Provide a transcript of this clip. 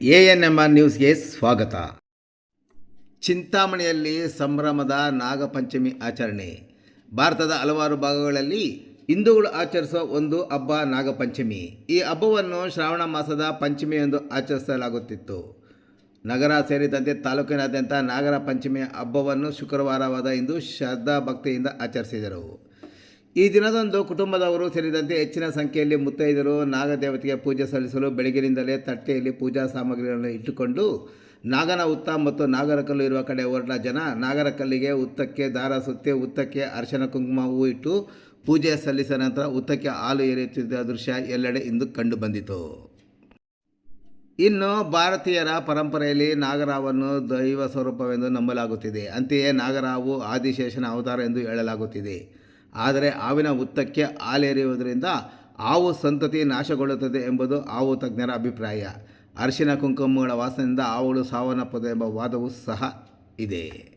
A N M R ನ್ಯೂಸ್ಗೆ ಸ್ವಾಗತ. ಚಿಂತಾಮಣಿಯಲ್ಲಿ ಸಂಭ್ರಮದ ನಾಗಪಂಚಮಿ ಆಚರಣೆ. ಭಾರತದ ಹಲವಾರು ಭಾಗಗಳಲ್ಲಿ ಹಿಂದೂಗಳು ಆಚರಿಸುವ ಒಂದು ಹಬ್ಬ ನಾಗಪಂಚಮಿ. ಈ ಹಬ್ಬವನ್ನು ಶ್ರಾವಣ ಮಾಸದ ಪಂಚಮಿ ಎಂದು ಆಚರಿಸಲಾಗುತ್ತಿತ್ತು. ನಗರ ಸೇರಿದಂತೆ ತಾಲೂಕಿನಾದ್ಯಂತ ನಾಗರ ಪಂಚಮಿ ಹಬ್ಬವನ್ನು ಶುಕ್ರವಾರವಾದ ಇಂದು ಶ್ರದ್ಧಾ ಭಕ್ತಿಯಿಂದ ಆಚರಿಸಿದರು. ಈ ದಿನದಂದು ಕುಟುಂಬದವರು ಸೇರಿದಂತೆ ಹೆಚ್ಚಿನ ಸಂಖ್ಯೆಯಲ್ಲಿ ಮುತ್ತೈದರು ನಾಗದೇವತೆಗೆ ಪೂಜೆ ಸಲ್ಲಿಸಲು ಬೆಳಗಿನಿಂದಲೇ ತಟ್ಟೆಯಲ್ಲಿ ಪೂಜಾ ಸಾಮಗ್ರಿಗಳನ್ನು ಇಟ್ಟುಕೊಂಡು ನಾಗನ ಹುತ್ತ ಮತ್ತು ನಾಗರಕಲ್ಲು ಇರುವ ಕಡೆ ಹೊರಟ ಜನ ನಾಗರಕಲ್ಲಿಗೆ ಹುತ್ತಕ್ಕೆ ದಾರ ಸುತ್ತಿ ಹುತ್ತಕ್ಕೆ ಅರ್ಶನ ಕುಂಕುಮ ಹೂ ಇಟ್ಟು ಪೂಜೆ ಸಲ್ಲಿಸಿದ ನಂತರ ಹುತ್ತಕ್ಕೆ ಹಾಲು ಎರೆಯುತ್ತಿದ್ದ ದೃಶ್ಯ ಎಲ್ಲೆಡೆ ಇಂದು ಕಂಡುಬಂದಿತು ಇನ್ನು ಭಾರತೀಯರ ಪರಂಪರೆಯಲ್ಲಿ ನಾಗರಾವನ್ನು ದೈವ ಸ್ವರೂಪವೆಂದು ನಂಬಲಾಗುತ್ತಿದೆ. ಅಂತೆಯೇ ನಾಗರಾವು ಆದಿಶೇಷನ ಅವತಾರ ಎಂದು ಹೇಳಲಾಗುತ್ತಿದೆ. ಆದರೆ ಹಾವಿನ ಉತ್ತಕ್ಕೆ ಹಾಲೆರೆಯುವುದರಿಂದ ಹಾವು ಸಂತತಿ ನಾಶಗೊಳ್ಳುತ್ತದೆ ಎಂಬುದು ಹಾವು ತಜ್ಞರ ಅಭಿಪ್ರಾಯ. ಅರಿಶಿನ ಕುಂಕುಮಗಳ ವಾಸನೆಯಿಂದ ಆವುಗಳು ಸಾವನ್ನಪ್ಪದೆ ಎಂಬ ವಾದವೂ ಸಹ ಇದೆ.